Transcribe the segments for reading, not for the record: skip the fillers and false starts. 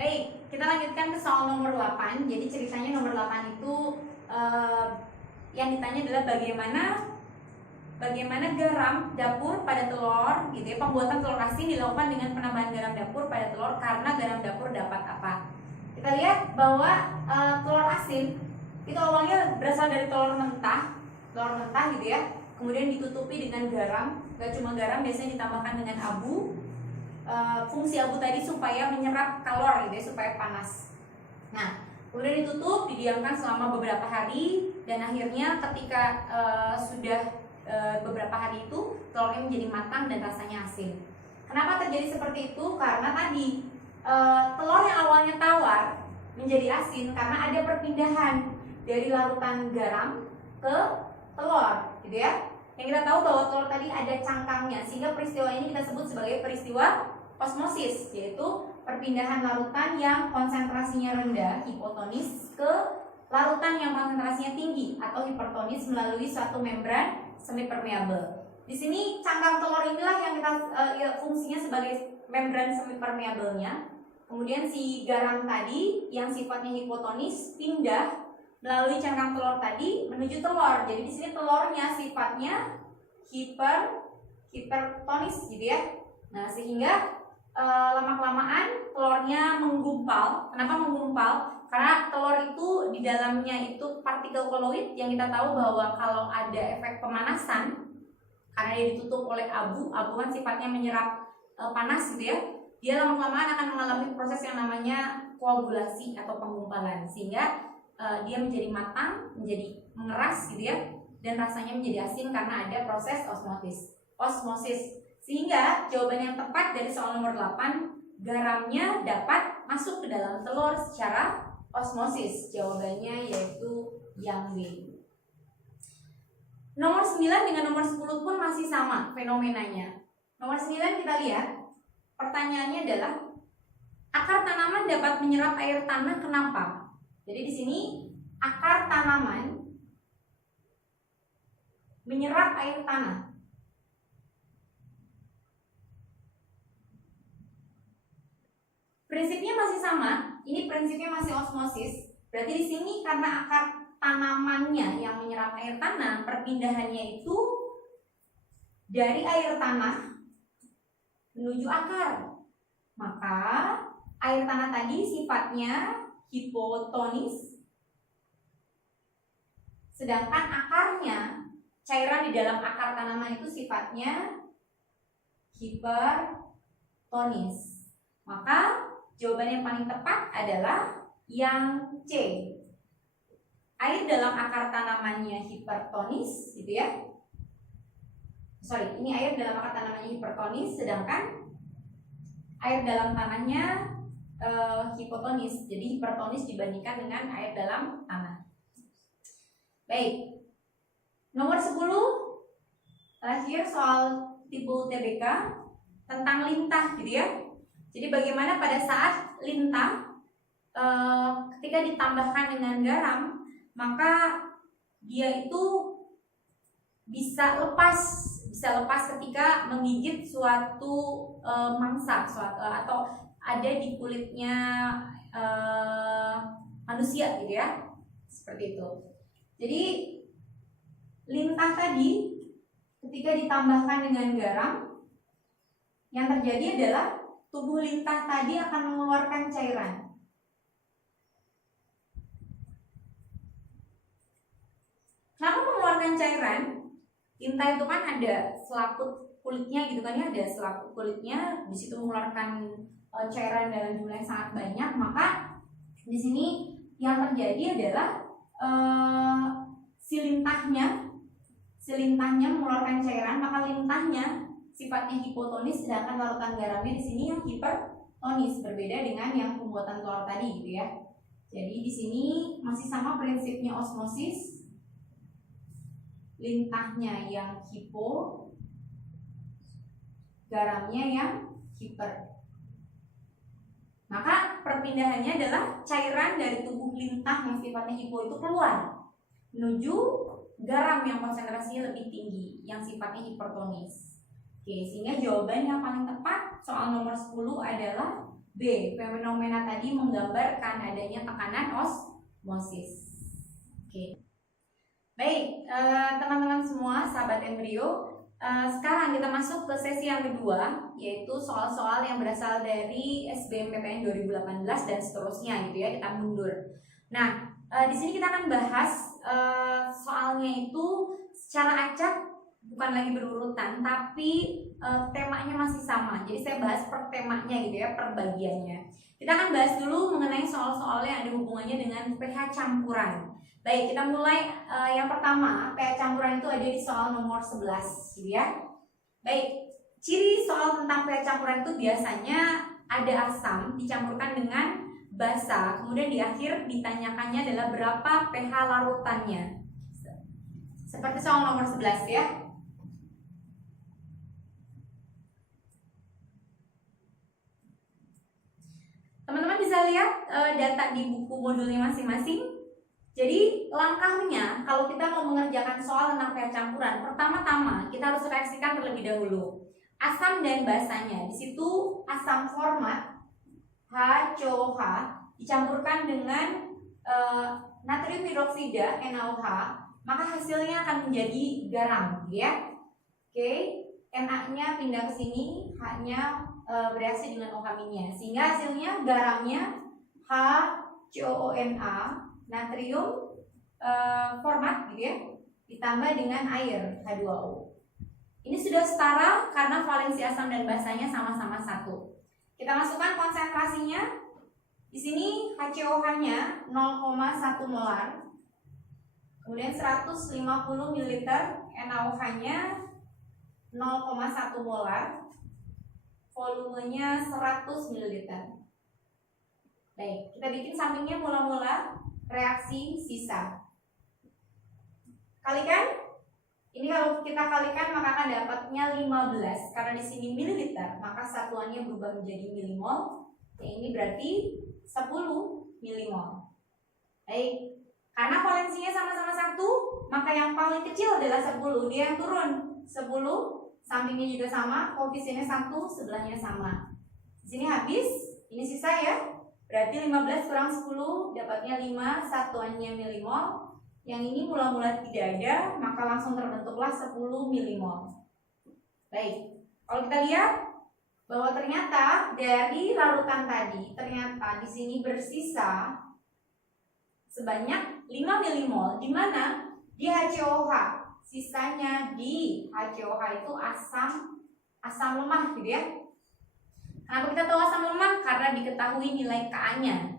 Baik, kita lanjutkan ke soal nomor 8. Jadi ceritanya nomor 8 itu yang ditanya adalah bagaimana garam dapur pada telur gitu ya. Pembuatan telur asin dilakukan dengan penambahan garam dapur pada telur karena garam dapur dapat apa? Kita lihat bahwa telur asin itu awalnya berasal dari telur mentah gitu ya. Kemudian ditutupi dengan garam, gak cuma garam, biasanya ditambahkan dengan abu. Fungsi abu tadi supaya menyerap kalor gitu ya, supaya panas. Nah, kemudian ditutup, didiamkan selama beberapa hari, dan akhirnya ketika sudah beberapa hari itu telurnya menjadi matang dan rasanya asin. Kenapa terjadi seperti itu? Karena tadi telur yang awalnya tawar menjadi asin karena ada perpindahan dari larutan garam ke telur, gitu ya. Yang kita tahu bahwa telur tadi ada cangkangnya, sehingga peristiwa ini kita sebut sebagai peristiwa osmosis, yaitu perpindahan larutan yang konsentrasinya rendah, hipotonis, ke larutan yang konsentrasinya tinggi atau hipertonis melalui suatu membran semipermeabel. Di sini cangkang telur inilah yang kita fungsinya sebagai membran semipermeabelnya. Kemudian si garam tadi yang sifatnya hipotonis pindah melalui cangkang telur tadi menuju telur. Jadi di sini telurnya sifatnya hipertonis gitu ya. Nah, sehingga lama-kelamaan telurnya menggumpal. Kenapa menggumpal? Karena telur itu di dalamnya itu partikel koloid yang kita tahu bahwa kalau ada efek pemanasan karena dia ditutup oleh abu kan sifatnya menyerap panas gitu ya. Dia lama-kelamaan akan mengalami proses yang namanya koagulasi atau penggumpalan, sehingga dia menjadi matang, menjadi mengeras gitu ya, dan rasanya menjadi asin karena ada proses osmosis. Sehingga jawaban yang tepat dari soal nomor 8, garamnya dapat masuk ke dalam telur secara osmosis. Jawabannya yaitu yang B. Nomor 9 dengan nomor 10 pun masih sama fenomenanya. Nomor 9 kita lihat, pertanyaannya adalah akar tanaman dapat menyerap air tanah kenapa? Jadi di sini akar tanaman menyerap air tanah. Prinsipnya masih sama, ini prinsipnya masih osmosis. Berarti di sini karena akar tanamannya yang menyerap air tanah, perpindahannya itu dari air tanah menuju akar. Maka air tanah tadi sifatnya hipotonis, sedangkan akarnya, cairan di dalam akar tanaman itu sifatnya hipertonis. Maka jawaban yang paling tepat adalah yang C. Air dalam akar tanamannya hipertonis, gitu ya. Ini air dalam akar tanamannya hipertonis, sedangkan air dalam tanahnya hipotonis. Jadi hipertonis dibandingkan dengan air dalam tanah. Baik. Nomor 10 terakhir soal tipe UTBK tentang lintah, gitu ya. Jadi bagaimana pada saat lintah ketika ditambahkan dengan garam, maka dia itu bisa lepas ketika menggigit suatu mangsa atau ada di kulitnya manusia gitu ya. Seperti itu. Jadi lintah tadi ketika ditambahkan dengan garam, yang terjadi adalah tubuh lintah tadi akan mengeluarkan cairan. Kenapa mengeluarkan cairan? Lintah itu kan ada selaput kulitnya gitu kan ya, ada selaput kulitnya, di situ mengeluarkan cairan dalam jumlah yang sangat banyak. Maka di sini yang terjadi adalah si lintahnya mengeluarkan cairan, maka lintahnya sifatnya hipotonis, sedangkan larutan garamnya di sini yang hipertonis, berbeda dengan yang pembuatan telur tadi gitu ya. Jadi di sini masih sama prinsipnya osmosis, lintahnya yang hipo, garamnya yang hiper. Maka perpindahannya adalah cairan dari tubuh lintah yang sifatnya hipo itu keluar menuju garam yang konsentrasinya lebih tinggi, yang sifatnya hipertonis. Oke, sehingga jawaban yang paling tepat soal nomor 10 adalah B. Fenomena tadi menggambarkan adanya tekanan osmosis. Oke. Baik, teman-teman semua, sahabat embrio, sekarang kita masuk ke sesi yang kedua, yaitu soal-soal yang berasal dari SBMPTN 2018 dan seterusnya gitu ya, kita mundur. Nah, di sini kita akan bahas soalnya itu secara acak, bukan lagi berurutan, tapi temanya masih sama. Jadi saya bahas per temanya gitu ya, per bagiannya. Kita akan bahas dulu mengenai soal-soal yang ada hubungannya dengan pH campuran. Baik, kita mulai yang pertama, pH campuran itu ada di soal nomor 11 gitu ya. Baik, ciri soal tentang pH campuran itu biasanya ada asam dicampurkan dengan basa, kemudian di akhir ditanyakannya adalah berapa pH larutannya. Seperti soal nomor 11 ya. Teman-teman bisa lihat data di buku modulnya masing-masing. Jadi langkahnya kalau kita mau mengerjakan soal tentang pH campuran, pertama-tama kita harus reaksikan terlebih dahulu asam dan basanya. Di situ asam format HCOH dicampurkan dengan natrium hidroksida NaOH, maka hasilnya akan menjadi garam, ya. Oke, Na-nya pindah ke sini, H-nya bereaksi dengan OH-nya, sehingga hasilnya garamnya HCONA, natrium format gitu ya, ditambah dengan air H2O. Ini sudah setara karena valensi asam dan basanya sama-sama 1. Kita masukkan konsentrasinya. Di sini HCOH-nya 0,1 molar. Kemudian 150 ml, NaOH-nya 0,1 molar. Volumenya 100 ml. Baik, kita bikin sampingnya mula-mula reaksi sisa. Kalikan. Ini kalau kita kalikan maka akan dapatnya 15. Karena di sini mililiter, maka satuannya berubah menjadi milimol. Yang ini berarti 10 milimol. Baik. Karena valensinya sama-sama 1, maka yang paling kecil adalah 10. Dia yang turun 10, sampingnya juga sama, koefisiennya 1, sebelahnya sama. Di sini habis, ini sisa ya. Berarti 15 kurang 10 dapatnya 5, satuannya milimol. Yang ini mula-mula tidak ada, maka langsung terbentuklah 10 milimol. Baik, kalau kita lihat bahwa ternyata dari larutan tadi, ternyata di sini bersisa sebanyak 5 milimol, di mana di HCOH, sisanya di HCOH itu asam lemah gitu ya. Kenapa kita tahu asam lemah? Karena diketahui nilai Ka-nya.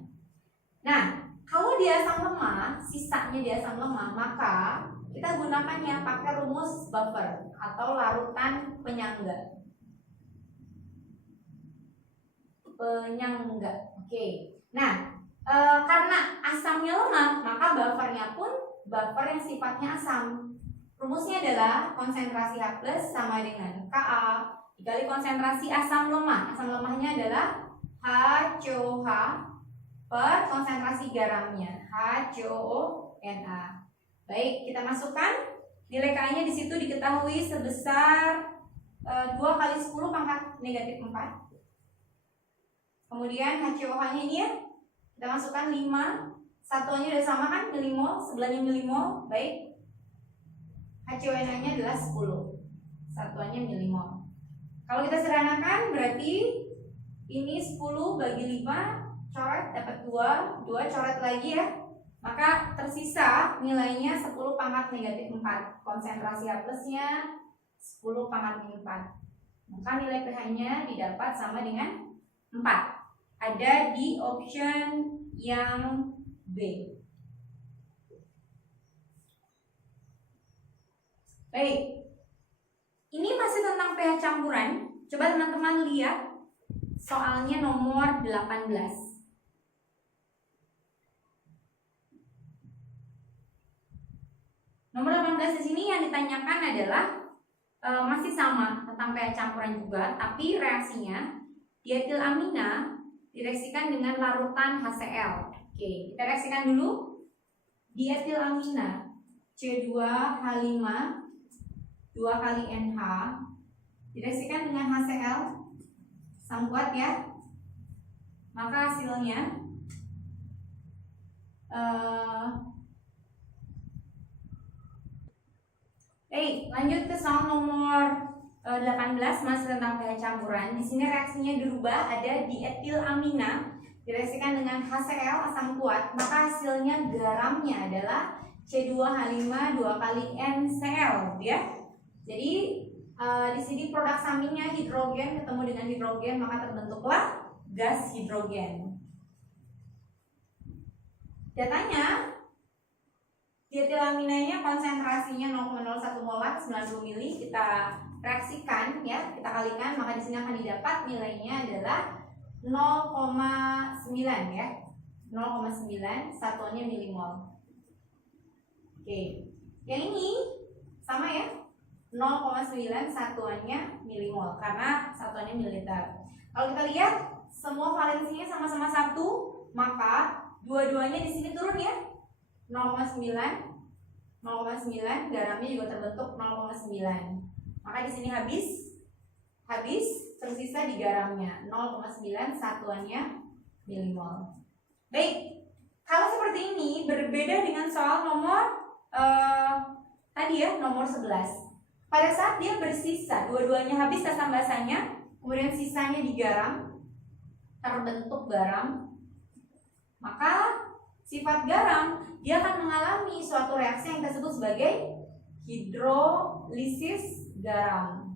Nah, kalau di asam lemah, sisanya di asam lemah, maka kita gunakannya pakai rumus buffer atau larutan penyangga. Oke. Nah, karena asamnya lemah, maka buffernya pun buffer yang sifatnya asam. Rumusnya adalah konsentrasi H+ sama dengan Ka dikali konsentrasi asam lemah. Asam lemahnya adalah HCOH per konsentrasi garamnya HCONA. Baik, kita masukkan nilai K-nya di situ diketahui sebesar 2 kali 10 pangkat negatif 4. Kemudian HCOH-nya ini ya, kita masukkan 5. Satuannya udah sama kan, milimol, sebelahnya milimol. Baik, HCONA-nya adalah 10. Satuannya milimol. Kalau kita sederhanakan berarti ini 10 bagi 5, coret dapat 2 coret lagi ya, maka tersisa nilainya 10 pangkat negatif 4. Konsentrasi H+-nya 10 pangkat min 4, maka nilai pH-nya didapat sama dengan 4. Ada di option yang B. Baik, ini masih tentang pH campuran. Coba teman-teman lihat soalnya nomor 18. Nomor 18 di sini yang ditanyakan adalah masih sama tentang pH campuran juga, tapi reaksinya dietilamina direaksikan dengan larutan HCl. Oke, kita reaksikan dulu. Dietilamina C2H5 2 kali NH direaksikan dengan HCl asam kuat ya, maka hasilnya lanjut ke soal nomor 18 masih tentang pH campuran. Di sini reaksinya dirubah, ada dietilamina direaksikan dengan HCl asam kuat, maka hasilnya garamnya adalah C2H5 2 kali NCl ya. Jadi di sini produk sampingnya hidrogen ketemu dengan hidrogen, maka terbentuklah gas hidrogen. Datanya, dietilaminanya konsentrasinya 0,01 molar 90 ml, kita reaksikan ya, kita kalikan, maka di sini akan didapat nilainya adalah 0,9 ya. 0,9 satuannya milimol. Oke. Yang ini sama ya. 0,9 satuannya milimol karena satuannya mililiter. Kalau kita lihat semua valensinya sama-sama 1, maka dua-duanya di sini turun ya. 0,9 garamnya juga terbentuk 0,9. Maka di sini habis tersisa di garamnya 0,9 satuannya milimol. Baik. Kalau seperti ini berbeda dengan soal nomor tadi ya, nomor 11. Pada saat dia bersisa, dua-duanya habis asam basanya, kemudian sisanya digaram, terbentuk garam, maka sifat garam dia akan mengalami suatu reaksi yang kita sebut sebagai hidrolisis garam.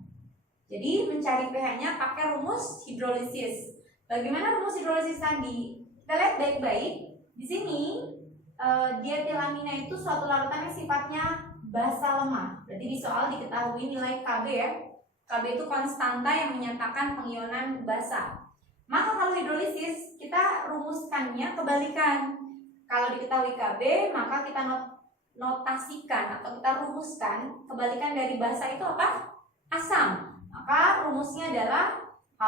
Jadi mencari pH-nya pakai rumus hidrolisis. Bagaimana rumus hidrolisis tadi? Kita lihat baik-baik. Di sini dietilamina itu suatu larutan yang sifatnya basa lemah. Berarti di soal diketahui nilai Kb ya. Kb itu konstanta yang menyatakan pengionan basa. Maka kalau hidrolisis kita rumuskannya kebalikan. Kalau diketahui Kb, maka kita notasikan atau kita rumuskan kebalikan dari basa itu apa? Asam. Maka rumusnya adalah H+.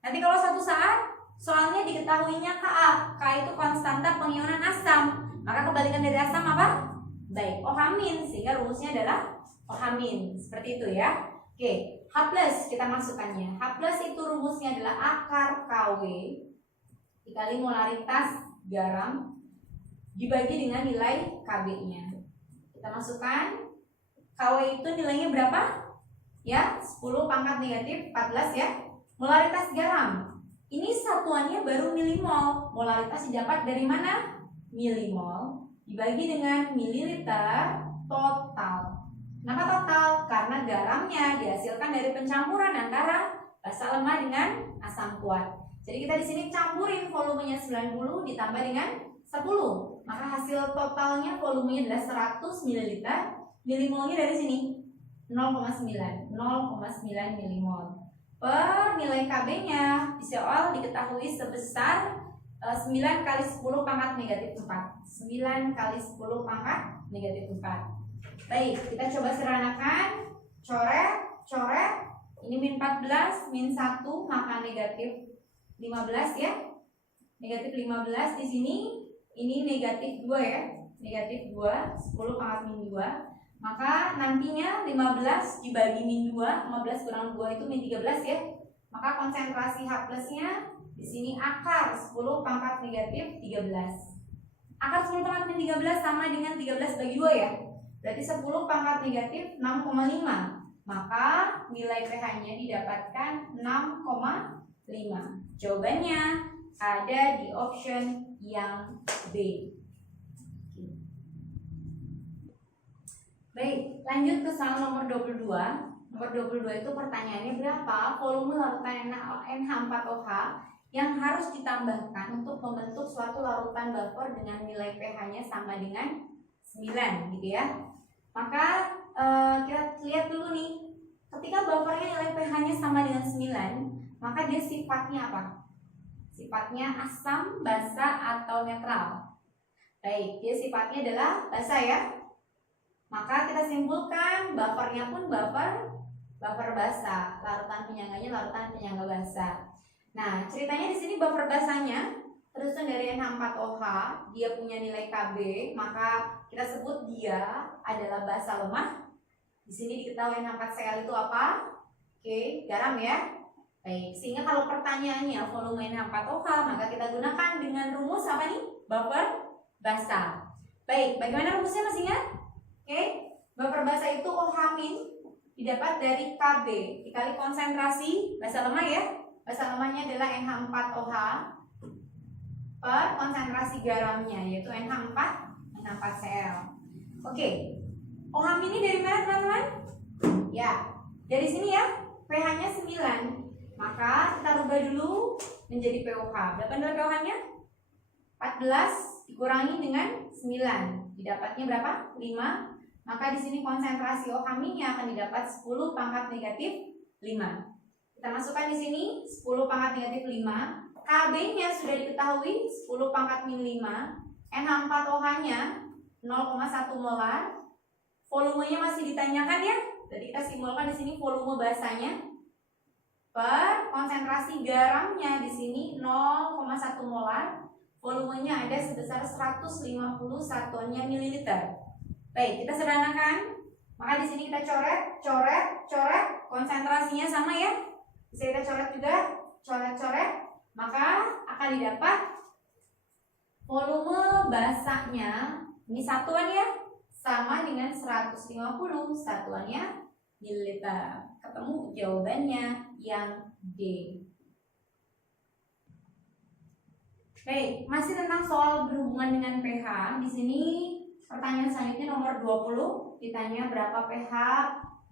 Nanti kalau suatu saat soalnya diketahuinya Ka. Ka itu konstanta pengionan asam. Maka kebalikan dari asam apa? Baik, OH-, sehingga rumusnya adalah OH-. Seperti itu ya. Oke, H+ kita masukkannya. H+ itu rumusnya adalah akar Kw dikali molaritas garam dibagi dengan nilai Kb-nya. Kita masukkan. Kw itu nilainya berapa? Ya, 10 pangkat negatif 14 ya. Molaritas garam. Ini satuannya baru milimol. Molaritas didapat dari mana? Milimol dibagi dengan mililiter total. Kenapa total? Karena garamnya dihasilkan dari pencampuran antara basa lemah dengan asam kuat. Jadi kita di sini campurin volumenya 90 ditambah dengan 10. Maka hasil totalnya volumenya adalah 100 ml. Milimolnya dari sini 0,9 milimol. Per nilai Kb-nya di soal diketahui sebesar 9 kali 10 pangkat negatif 4. 9 kali 10 pangkat negatif 4. Baik, kita coba sederhanakan. Coret. Ini min 14, min 1, maka negatif 15 ya. Negatif 15 di sini. Ini negatif 2 ya. Negatif 2, 10 pangkat min 2. Maka nantinya 15 dibagi min 2, 15 kurang 2 itu min 13 ya. Maka konsentrasi H+-nya di sini akar 10 pangkat negatif 13. Akar 10 pangkat min 13 sama dengan 13 bagi 2 ya. Berarti 10 pangkat negatif 6,5. Maka nilai pH-nya didapatkan 6,5. Jawabannya ada di option yang B. Baik, lanjut ke soal nomor 22. Nomor 22 itu pertanyaannya berapa volume larutan NH4OH yang harus ditambahkan untuk membentuk suatu larutan buffer dengan nilai pH-nya sama dengan 9 gitu ya. Maka kita lihat dulu nih. Ketika buffernya nilai pH-nya sama dengan 9, maka dia sifatnya apa? Sifatnya asam, basa, atau netral. Baik, dia sifatnya adalah basa ya. Maka kita simpulkan buffernya pun buffer basa, larutan penyangganya larutan penyangga basa. Nah, ceritanya di sini buffer basanya tersusun dari NH4OH, dia punya nilai Kb, maka kita sebut dia adalah basa lemah. Di sini diketahui NH4Cl itu apa? Oke, garam ya. Baik, sehingga kalau pertanyaannya volume NH4OH, maka kita gunakan dengan rumus apa nih? Baper basa. Baik, bagaimana rumusnya masih ingat? Oke, baper basa itu OH- didapat dari Kb dikali konsentrasi basa lemah ya. Basa lemahnya adalah NH4OH per konsentrasi garamnya yaitu NH4Cl. Oke, OH- ini dari mana teman-teman? Ya, dari sini ya. pH-nya 9. Maka kita rubah dulu menjadi pOH. Berapa nilai pOH-nya? 14 dikurangi dengan 9. Didapatnya berapa? 5. Maka di sini konsentrasi OH-nya akan didapat 10 pangkat negatif 5. Kita masukkan di sini 10 pangkat negatif 5. Kb-nya sudah diketahui 10 pangkat min 5. NH4OH-nya 0,1 molar. Volumenya masih ditanyakan ya. Jadi kita simbolkan di sini volume basanya per konsentrasi garamnya di sini 0,1 molar. Volumenya ada sebesar 150 satuannya mililiter. Baik, kita sederhanakan. Maka di sini kita coret. Konsentrasinya sama ya. Bisa kita coret juga, coret. Maka akan didapat volume basanya ini satuan ya, sama dengan 150 satuannya mililiter. Ketemu jawabannya yang D. Baik, masih tentang soal berhubungan dengan pH. Di sini pertanyaan selanjutnya nomor 20 ditanya berapa pH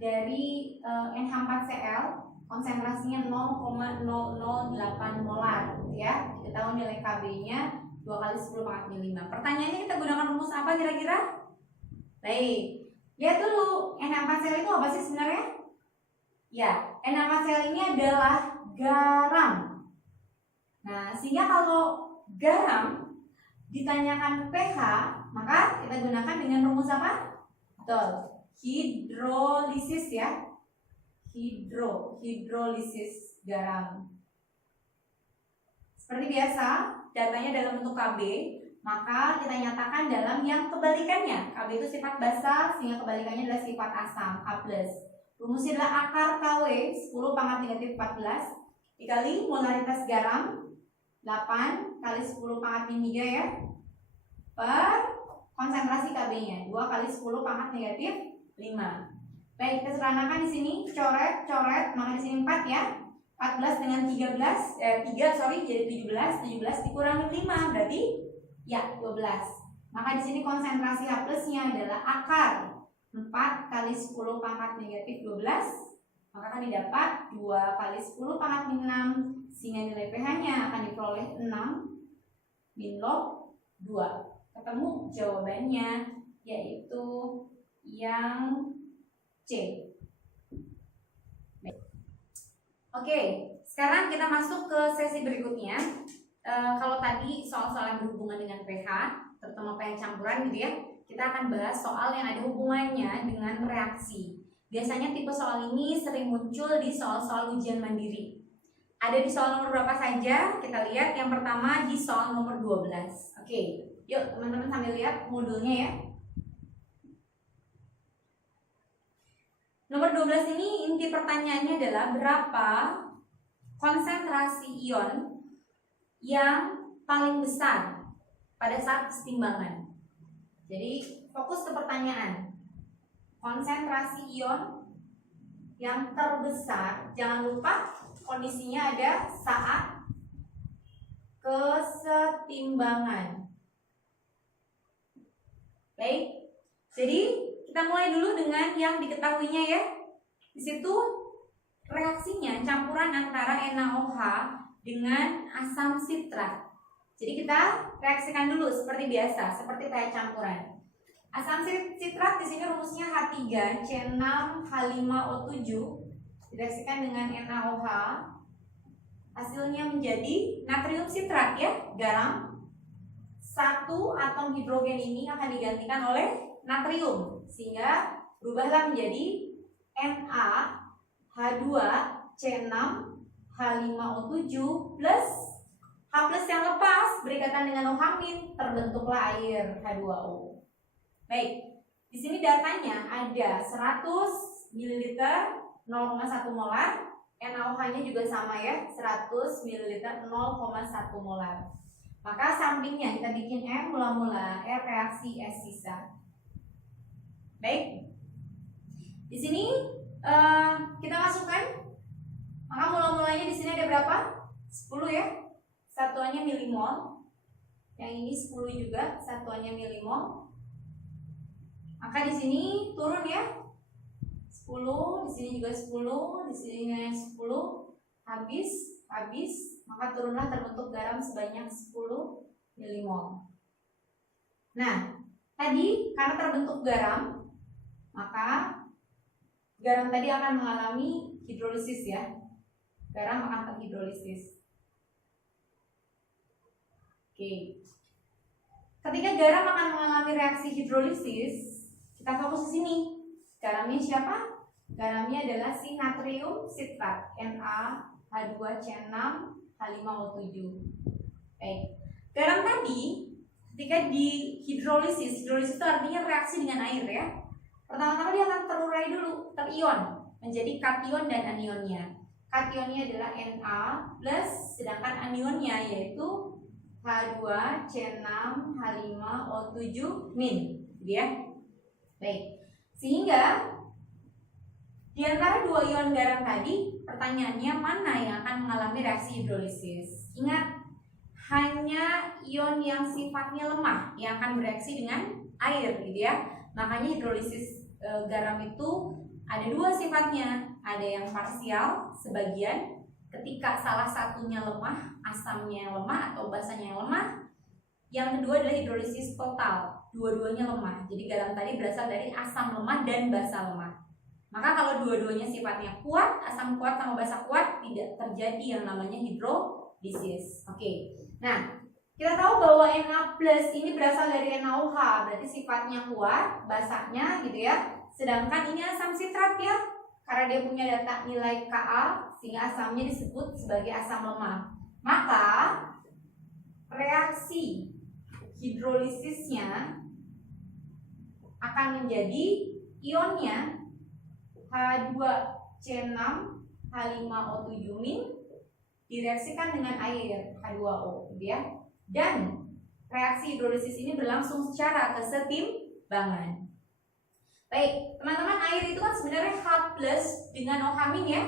dari NH4Cl, konsentrasinya 0,008 molar ya. Kita tahu nilai Kb-nya 2 kali 10 pangkat min 5. Pertanyaannya kita gunakan rumus apa kira-kira? Baik, lihat dulu NH4Cl itu apa sih sebenarnya? Ya, NH4Cl ini adalah garam. Nah, sehingga kalau garam ditanyakan pH, maka kita gunakan dengan rumus apa? Betul, hidrolisis ya. Hidrolisis garam. Seperti biasa, datanya dalam bentuk Kb, maka kita nyatakan dalam yang kebalikannya. Kb itu sifat basa, sehingga kebalikannya adalah sifat asam, A+. Rumusnya adalah akar Kw 10 pangkat negatif 14 dikali molaritas garam 8 kali 10 pangkat min 3 ya, per konsentrasi Kb-nya 2 kali 10 pangkat negatif 5. Baik, kita sederhanakan di sini, coret, maka di sini 4 ya. 14 dengan 3 jadi 17 dikurangi 5 berarti ya 12. Maka di sini konsentrasi H+-nya adalah akar 4 kali 10 pangkat negatif 12, maka akan didapat 2 kali 10 pangkat min 6, sehingga nilai pH-nya akan diperoleh 6 min log 2. Ketemu jawabannya yaitu yang C. Oke, sekarang kita masuk ke sesi berikutnya. Kalau tadi soal-soal yang berhubungan dengan pH, terutama pH campuran gitu ya, kita akan bahas soal yang ada hubungannya dengan reaksi. Biasanya tipe soal ini sering muncul di soal-soal ujian mandiri. Ada di soal nomor berapa saja? Kita lihat yang pertama di soal nomor 12. Oke, yuk teman-teman sambil lihat modulnya ya. Nomor 12 ini inti pertanyaannya adalah berapa konsentrasi ion yang paling besar pada saat kesetimbangan. Jadi fokus ke pertanyaan. Konsentrasi ion yang terbesar, jangan lupa kondisinya ada saat kesetimbangan. Baik, jadi kita mulai dulu dengan yang diketahuinya ya. Di situ reaksinya campuran antara NaOH dengan asam sitrat. Jadi kita reaksikan dulu seperti biasa, seperti pH campuran. Asam sitrat di sini rumusnya H3C6H5O7 direaksikan dengan NaOH. Hasilnya menjadi natrium sitrat ya, garam. Satu atom hidrogen ini akan digantikan oleh natrium, sehingga berubahlah menjadi NaH2C6H5O7 plus H+ yang lepas berikatan dengan OH- terbentuklah air H2O. Baik, di sini datanya ada 100 ml 0,1 molar. NaOH-nya juga sama ya, 100 ml 0,1 molar. Maka sampingnya kita bikin M mula-mula, R reaksi, S sisa. Baik. Di sini kita masukkan, maka mula-mulanya di sini ada berapa? 10 ya. Satuannya milimol. Yang ini 10 juga, satuannya milimol. Maka di sini turun ya. 10, di sini juga 10, di sini 10, habis, maka turunlah terbentuk garam sebanyak 10 milimol. Nah, tadi karena terbentuk garam, maka garam tadi akan mengalami hidrolisis ya. Garam akan terhidrolisis. Oke. Ketika garam akan mengalami reaksi hidrolisis, kita fokus di sini. Garamnya siapa? Garamnya adalah si natrium sitrat, NaH2C6H5O7. Baik. Garam tadi ketika dihidrolisis, hidrolisis itu artinya reaksi dengan air ya. Pertama-tama dia akan terurai dulu, terion menjadi kation dan anionnya. Kationnya adalah Na+, sedangkan anionnya yaitu H2C6H5O7-, gitu ya. Baik. Sehingga di antara dua ion garam tadi, pertanyaannya mana yang akan mengalami reaksi hidrolisis? Ingat, hanya ion yang sifatnya lemah yang akan bereaksi dengan air, gitu ya. Makanya hidrolisis garam itu ada dua sifatnya, ada yang parsial, sebagian, ketika salah satunya lemah, asamnya yang lemah atau basanya yang lemah. Yang kedua adalah hidrolisis total, dua-duanya lemah. Jadi garam tadi berasal dari asam lemah dan basa lemah. Maka kalau dua-duanya sifatnya kuat, asam kuat sama basa kuat, tidak terjadi yang namanya hidrolisis. Oke. Nah, kita tahu bahwa Na+ ini berasal dari NaOH, berarti sifatnya kuat, basanya gitu ya. Sedangkan ini asam sitrat ya, karena dia punya data nilai Ka, sehingga asamnya disebut sebagai asam lemah. Maka reaksi hidrolisisnya akan menjadi ionnya H2C6H5O7- direaksikan dengan air H2O, gitu ya. Dan reaksi hidrolisis ini berlangsung secara kesetimbangan. Baik, teman-teman, air itu kan sebenarnya H+ dengan OH- ya.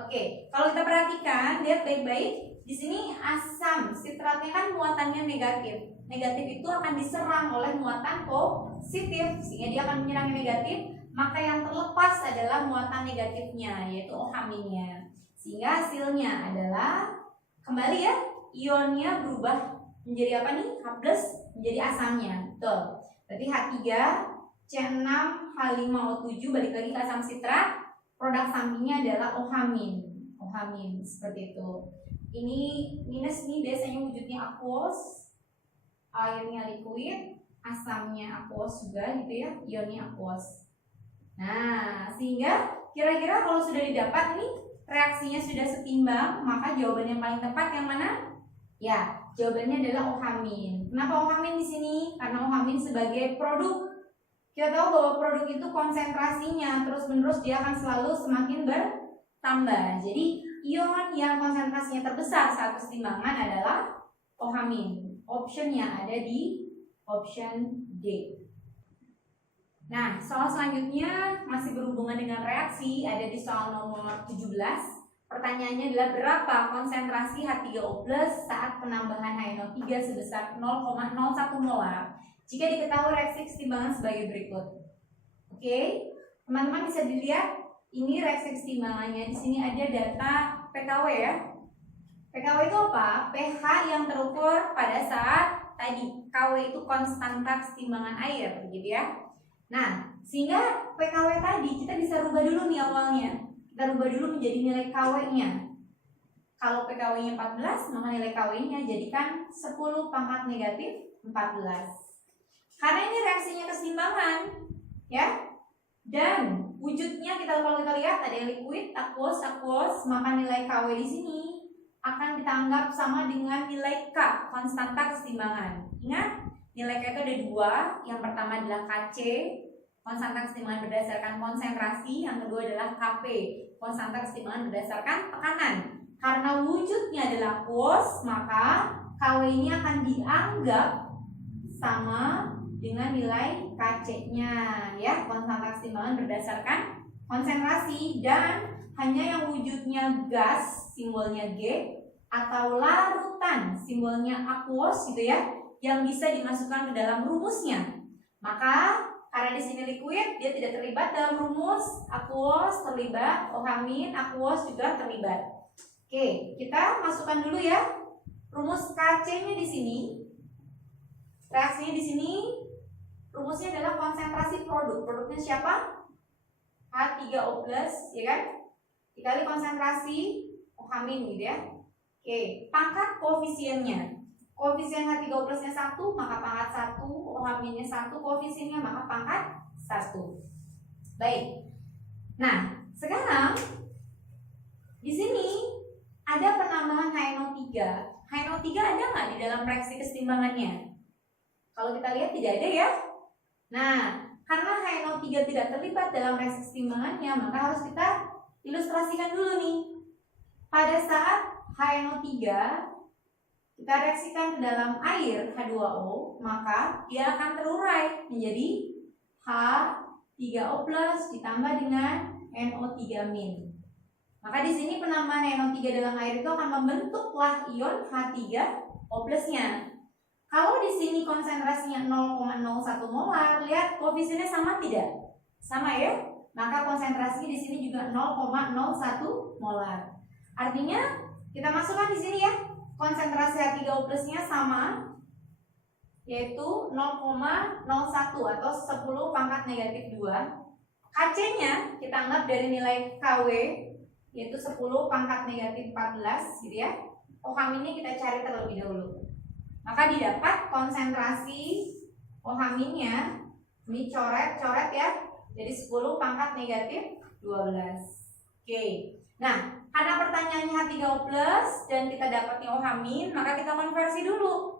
Oke, kalau kita perhatikan, lihat baik-baik. Di sini asam sitratnya kan muatannya negatif. Negatif itu akan diserang oleh muatan positif, sehingga dia akan menyerang yang negatif. Maka yang terlepas adalah muatan negatifnya, yaitu OH-nya. Sehingga hasilnya adalah kembali ya, ionnya berubah menjadi apa nih? H+ menjadi asamnya. Betul. Berarti H3C6H5O7 balik lagi ke asam sitrat. Produk sampingnya adalah OH-. OH- seperti itu. Ini minus nih, biasanya wujudnya aqueous, airnya liquid, asamnya aqueous juga gitu ya, ionnya aqueous. Nah, sehingga kira-kira kalau sudah didapat nih, reaksinya sudah setimbang, maka jawaban yang paling tepat yang mana? Ya, jawabannya adalah OH-. Kenapa OH- di sini? Karena OH- sebagai produk. Kita tahu bahwa produk itu konsentrasinya terus-menerus dia akan selalu semakin bertambah. Jadi ion yang konsentrasinya terbesar saat kesetimbangan adalah OH-. Optionnya ada di option D. Nah, soal selanjutnya masih berhubungan dengan reaksi, ada di soal nomor 17. Pertanyaannya adalah berapa konsentrasi H3O+ saat penambahan HNO3 sebesar 0,01 molar jika diketahui reaksi kesetimbangan sebagai berikut. Oke, teman-teman bisa dilihat ini reaksi kesetimbangannya. Di sini ada data pKw ya. pKw itu apa? pH yang terukur pada saat tadi KW itu konstanta kesetimbangan air, gitu ya. Nah, sehingga pKw tadi kita bisa rubah dulu nih awalnya. Kita rubah dulu menjadi nilai KW-nya. Kalau pKw-nya 14, maka nilai KW-nya jadikan 10 pangkat negatif 14. Karena ini reaksinya kesetimbangan, ya. Dan wujudnya kalau kita lihat ada liquid, aqueous, maka nilai KW di sini akan kita anggap sama dengan nilai K, konstanta kesetimbangan. Ingat, nilai K itu ada dua. Yang pertama adalah Kc, konstanta kesetimbangan berdasarkan konsentrasi. Yang kedua adalah Kp, konstanta kesetimbangan berdasarkan tekanan. Karena wujudnya adalah aqueous, maka KW ini akan dianggap sama dengan nilai KC-nya ya, konstanta kesetimbangan berdasarkan konsentrasi. Dan hanya yang wujudnya gas simbolnya G atau larutan simbolnya aqueous gitu ya, yang bisa dimasukkan ke dalam rumusnya. Maka karena di sini liquid, dia tidak terlibat dalam rumus. Aqueous terlibat, OH- aqueous juga terlibat. Oke, kita masukkan dulu ya rumus KC-nya di sini. Reaksinya di sini rumusnya adalah konsentrasi produk. Produknya siapa? H3O+, ya kan? Dikali konsentrasi OH- gitu ya. Oke, pangkat koefisiennya. Koefisien H3O+-nya 1, maka pangkat 1, OH-nya 1, koefisiennya maka pangkat 1. Baik. Nah, sekarang di sini ada penambahan HNO3. HNO3 ada nggak di dalam reaksi kesetimbangannya? Kalau kita lihat tidak ada ya. Nah, karena HNO3 tidak terlibat dalam reaksi kesetimbangannya, maka harus kita ilustrasikan dulu nih. Pada saat HNO3 kita reaksikan ke dalam air H2O, maka dia akan terurai menjadi H3O+ ditambah dengan NO3-. Maka di sini penambahan NO3 dalam air itu akan membentuklah ion H3O+-nya. Kalau di sini konsentrasinya 0,01 molar, lihat koefisiennya sama tidak? Sama ya? Maka konsentrasinya di sini juga 0,01 molar. Artinya kita masukkan di sini ya, konsentrasi H3O+-nya sama, yaitu 0,01 atau 10 pangkat negatif 2. KC-nya kita anggap dari nilai KW, yaitu 10 pangkat negatif 14 gitu ya. OH-nya kita cari terlebih dahulu. Maka didapat konsentrasi OH-nya, ini coret-coret ya, jadi 10 pangkat negatif 12. Oke. Nah, karena pertanyaannya H3O+ dan kita dapatnya OH-, maka kita konversi dulu.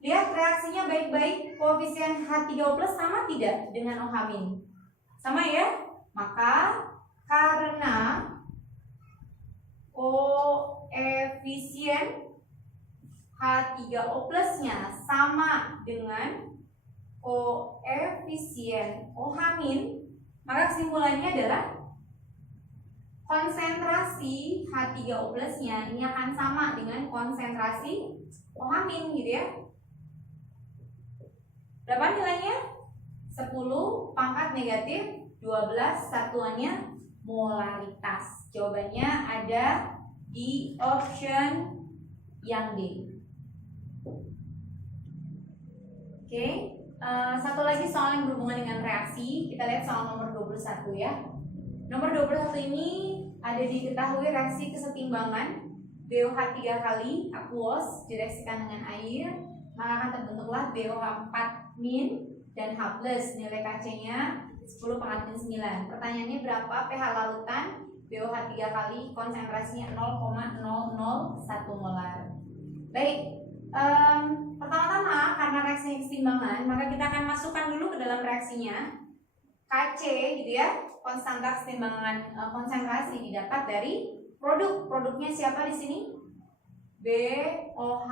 Lihat reaksinya baik-baik, koefisien H3O+ sama tidak dengan OH-? Sama ya? Maka karena koefisien H3O+-nya sama dengan koefisien OH-, maka kesimpulannya adalah konsentrasi H3O+-nya ini akan sama dengan konsentrasi OH- gitu ya. Berapa nilainya? 10 pangkat negatif 12, satuannya molaritas. Jawabannya ada di option yang D. Oke, satu lagi soal yang berhubungan dengan reaksi. Kita lihat soal nomor 21 ya. Nomor 21 ini ada diketahui reaksi kesetimbangan BOH 3 kali aqueous direaksikan dengan air, maka akan terbentuklah BOH 4- dan H+. Nilai KC-nya 10 pangkat 9. Pertanyaannya berapa pH larutan BOH 3 kali, konsentrasinya 0,001 molar. Baik, pertama-tama karena reaksi kesetimbangan, maka kita akan masukkan dulu ke dalam reaksinya KC gitu ya. Konstanta kesetimbangan konsentrasi didapat dari produknya siapa di sini? BOH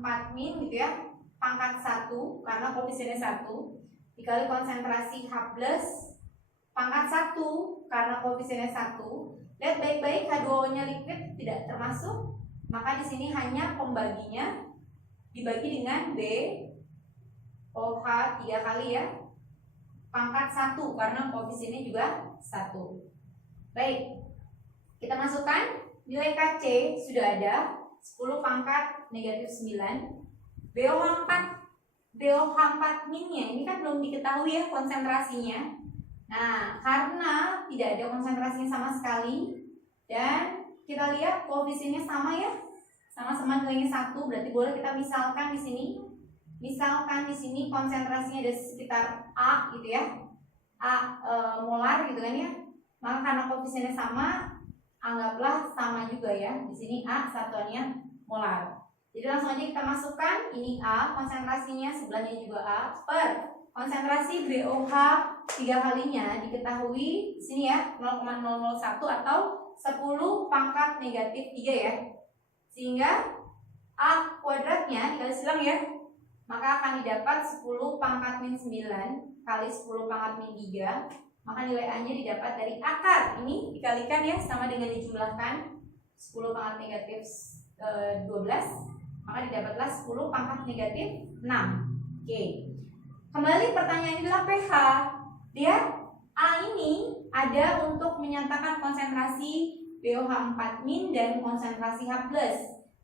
4- gitu ya, pangkat 1 karena koefisiennya 1 dikali konsentrasi H+ pangkat 1 karena koefisiennya 1. Lihat baik-baik, H2O-nya liquid tidak termasuk, maka di sini hanya pembaginya dibagi dengan BOH 3 kali ya, pangkat 1 karena koefisiennya juga 1. Baik, kita masukkan nilai KC sudah ada 10 pangkat negatif 9. BOH 4-nya ini kan belum diketahui ya konsentrasinya. Nah, karena tidak ada konsentrasinya sama sekali dan kita lihat koefisiennya sama ya, sama-sama nilainya 1, berarti boleh kita misalkan di sini. Misalkan di sini konsentrasinya ada sekitar A gitu ya, A molar gitu kan ya. Maka karena koefisiennya sama, anggaplah sama juga ya. Di sini A satuannya molar. Jadi langsung aja kita masukkan, ini A, konsentrasinya sebelahnya juga A, per konsentrasi BOH 3 kalinya diketahui di sini ya 0,001 atau 10 pangkat negatif 3 ya. Sehingga A kuadratnya dikali silang ya, maka akan didapat 10 pangkat min 9 kali 10 pangkat min 3. Maka nilai A nya didapat dari akar. Ini dikalikan ya, sama dengan dijumlahkan 10 pangkat negatif 12. Maka didapatlah 10 pangkat negatif 6. Oke. Kembali pertanyaan ini adalah pH. Dia A ini ada untuk menyatakan konsentrasi BOH 4- dan konsentrasi H+.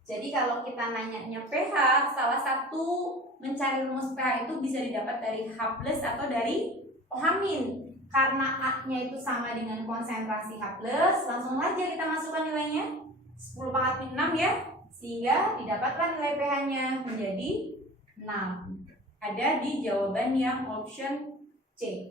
Jadi kalau kita nanyanya pH, salah satu mencari rumus pH itu bisa didapat dari H+ atau dari OH-. Karena A-nya itu sama dengan konsentrasi H+, langsung aja kita masukkan nilainya 10 pangkat min 6 ya. Sehingga didapatlah nilai pH-nya menjadi 6. Ada di jawaban yang option C.